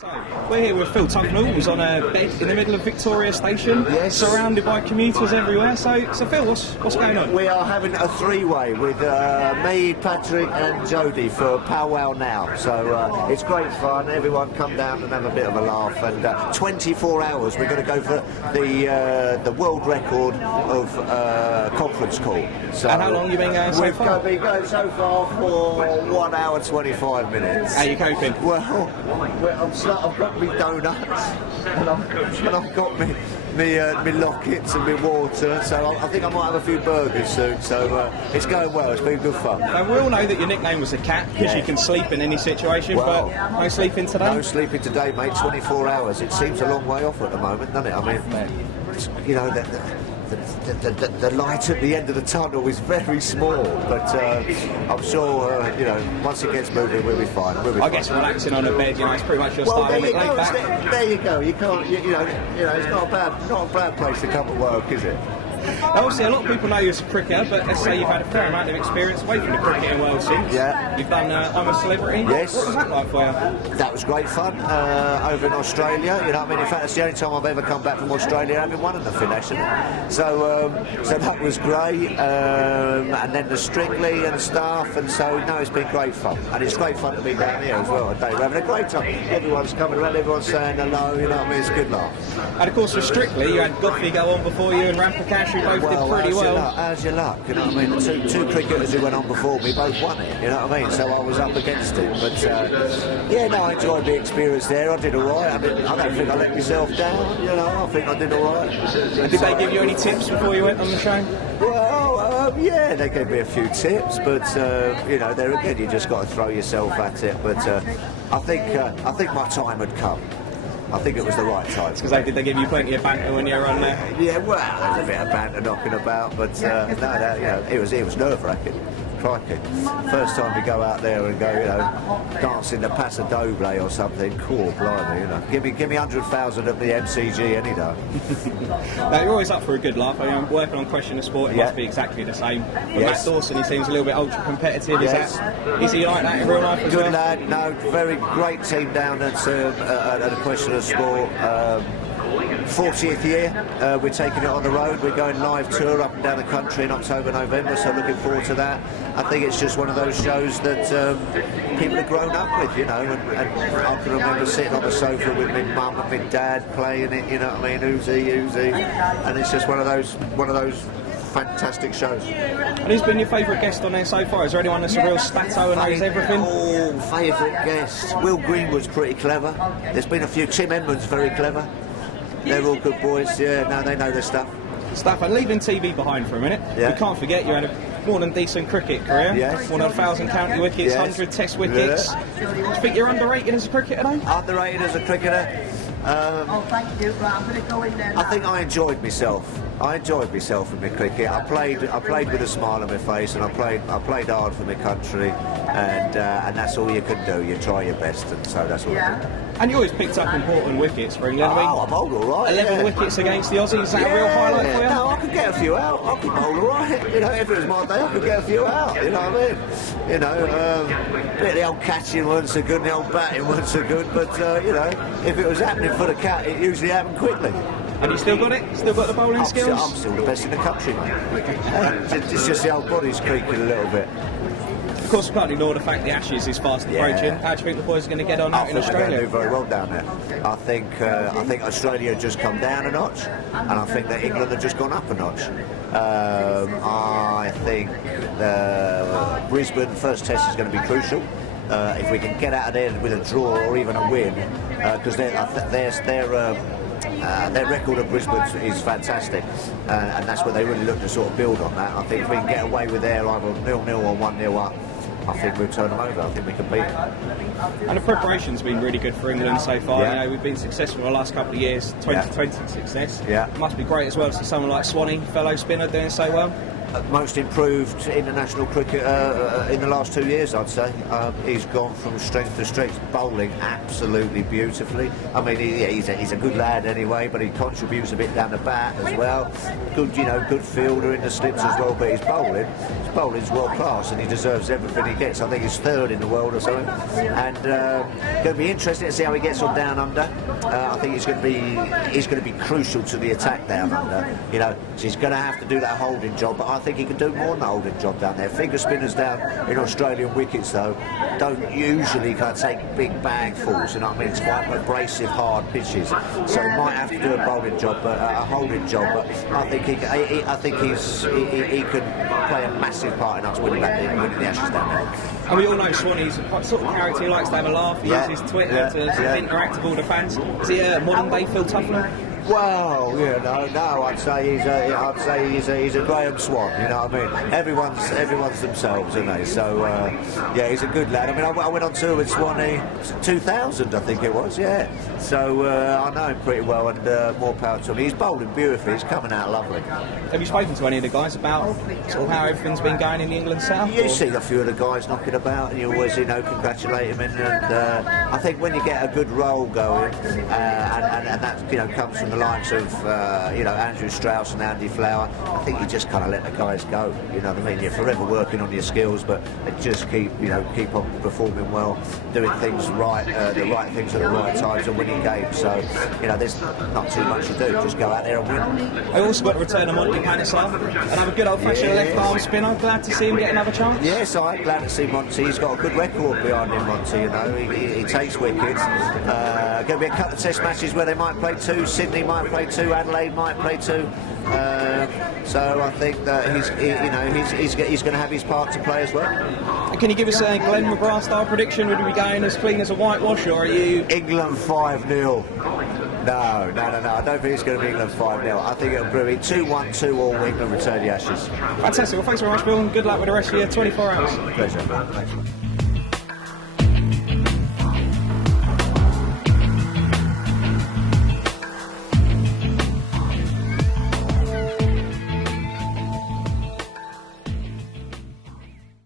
So, we're here with Phil Tufnell, who's on a bed in the middle of Victoria Station, yes, surrounded by commuters everywhere. So Phil, what's going on? We are having a three-way with me, Patrick and Jodie for Powwow Now. So it's great fun. Everyone come down and have a bit of a laugh. And 24 hours, we're going to go for the world record of conference call. So, and how long have you been going so far? We've been going so far for 1 hour 25 minutes. How are you coping? Well, I've got me donuts and I've got me lockets and me water, so I think I might have a few burgers soon. So it's going well. It's been good fun. Now, we all know that your nickname was the Cat because you can sleep in any situation. Well, but no sleeping today. No sleeping today, mate. 24 hours. It seems a long way off at the moment, doesn't it? I mean, you know, the light at the end of the tunnel is very small, but I'm sure you know, once it gets moving, we'll be fine. I guess relaxing on a bed, you know, it's pretty much your style. There you go. You can't, you know, it's not a bad place to come to work, is it? Obviously, a lot of people know you as a cricketer, but let's say you've had a fair amount of experience away from the cricketing world since. Yeah. You've done I'm a Celebrity. Yes. What was that like for you? That was great fun over in Australia. You know what I mean? In fact, it's the only time I've ever come back from Australia having won anything, actually. So that was great. And then the Strictly and stuff. And so, no, it's been great fun. And it's great fun to be down here as well. We're having a great time. Everyone's coming around, everyone's saying hello, you know what I mean? It's a good laugh. And of course, for Strictly, you had Godfrey go on before you and Rampakash, who both did pretty well. How's your luck? You know what I mean? Two cricketers who went on before me both won it. You know what I mean? So I was up against it. But yeah, no, I enjoyed the experience there. I did all right. I don't think I let myself down. You know, I think I did all right. And did they give you any tips before you went on the show? Well, yeah, they gave me a few tips, but you know, there again, you just got to throw yourself at it. But I think my time had come. I think it was the right time. Because did they give you plenty of banter when you were on there? Yeah, well, there's a bit of banter knocking about, but no, you know, it was nerve-wracking. Crikey. First time we go out there and go, you know, dancing the Paso Doble or something. Cool, blimey, you know. Give me 100,000 at the MCG any day. Now, you're always up for a good laugh. I mean, I'm working on Question of Sport. It must be exactly the same. But Matt Dawson, he seems a little bit ultra-competitive. Is he like that in real life as well? Good lad. No, very great team down at the Question of Sport. 40th year, we're taking it on the road. We're going live tour up and down the country in October, November, so looking forward to that. I think it's just one of those shows that people have grown up with, you know, and I can remember sitting on the sofa with my mum and my dad playing it, you know what I mean, Uzi, and it's just one of those fantastic shows. And who's been your favourite guest on there so far? Is there anyone that's a real stato and knows everything? Oh, favourite guest. Will Greenwood's pretty clever. There's been a few. Tim Edmonds very clever. They're all good boys, yeah, no, they know their stuff. And leaving TV behind for a minute, we can't forget you had a more than decent cricket career. Yes. More than 1,000 county wickets, 100 test wickets. Do you think you're underrated as a cricketer though? Underrated as a cricketer? Thank you, but I'm going to go in there now. I think I enjoyed myself. I enjoyed myself in my cricket. I played with a smile on my face, and I played hard for my country, and that's all you can do. You try your best, and so that's what I did. And you always picked up important wickets for England. I'm bowled all right. 11 wickets against the Aussies. Is that a real highlight for you? No, I could get a few out. I could bowl all right. You know, if it was my day, I could get a few out. You know what I mean? You know, the old catching weren't so good, and the old batting weren't so good. But you know, if it was happening for the cat, it usually happened quickly. And you still got it? Still got the bowling skills? I'm still the best in the country, mate. It's just the old body's creaking a little bit. Of course, we can't ignore the fact the Ashes is fast approaching. How do you think the boys are going to get on out in Australia? They're going to do very well down there. I think Australia has just come down a notch, and I think that England have just gone up a notch. I think the Brisbane first test is going to be crucial. If we can get out of there with a draw or even a win, because their record at Brisbane is fantastic, and that's where they really look to sort of build on that. I think if we can get away with their either 0-0 or 1-0 up, I think we'll turn them over. I think we can beat them. And the preparation's been really good for England so far. You know, we've been successful the last couple of years, 2020 success. Yeah. It must be great as well to see someone like Swanee, fellow spinner, doing so well. most improved international cricketer in the last 2 years, I'd say. He's gone from strength to strength, bowling absolutely beautifully. I mean, he's a good lad anyway, but he contributes a bit down the bat as well. Good, good fielder in the slips as well. But his bowling's world class, and he deserves everything he gets. I think he's third in the world or something. And going to be interesting to see how he gets on down under. I think he's going to be crucial to the attack down under. So he's going to have to do that holding job, but I think he can do more than the holding job down there. Finger spinners down in Australian wickets, though, don't usually kind of take big bagfuls. You know what I mean? It's quite abrasive, hard pitches. So he might have to do a bowling job, but a holding job. But I think he can play a massive part in us winning the Ashes down there. And we all know Swanee's the sort of character. He likes to have a laugh. He uses Twitter to interact with all the fans. Is he a modern day Phil Tufnell? Well, no. I'd say he's a Graham Swan. You know what I mean? Everyone's themselves, aren't they? So he's a good lad. I mean, I went on tour with Swanee 2000, I think it was. Yeah. So I know him pretty well, and more power to him. He's bowling beautifully. He's coming out lovely. Have you spoken to any of the guys about sort of how everything's been going in the England South? You see a few of the guys knocking about, and you always congratulate him. And I think when you get a good roll going, and that comes from the likes of Andrew Strauss and Andy Flower, I think you just kind of let the guys go. You know what I mean? You're forever working on your skills, but just keep on performing well, doing things right, the right things at the right times, and winning games. So there's not too much to do. Just go out there and win. I also got to return to Monty Panesar and have a good old-fashioned left-arm spinner. Glad to see him get another chance. Yes, I'm glad to see Monty. He's got a good record behind him, Monty. He takes wickets. Going to be a couple of test matches where they might play two. Sydney might play two, Adelaide might play two. So I think that he's going to have his part to play as well. Can you give us a Glenn McGrath style prediction? Would we be going as clean as a whitewash, or are you England 5-0? No. I don't think it's going to be England 5-0. I think it'll be 2-1-2 all England return the Ashes. Fantastic. Well, thanks very much, Bill, and good luck with the rest of your 24 hours. Pleasure. Thanks.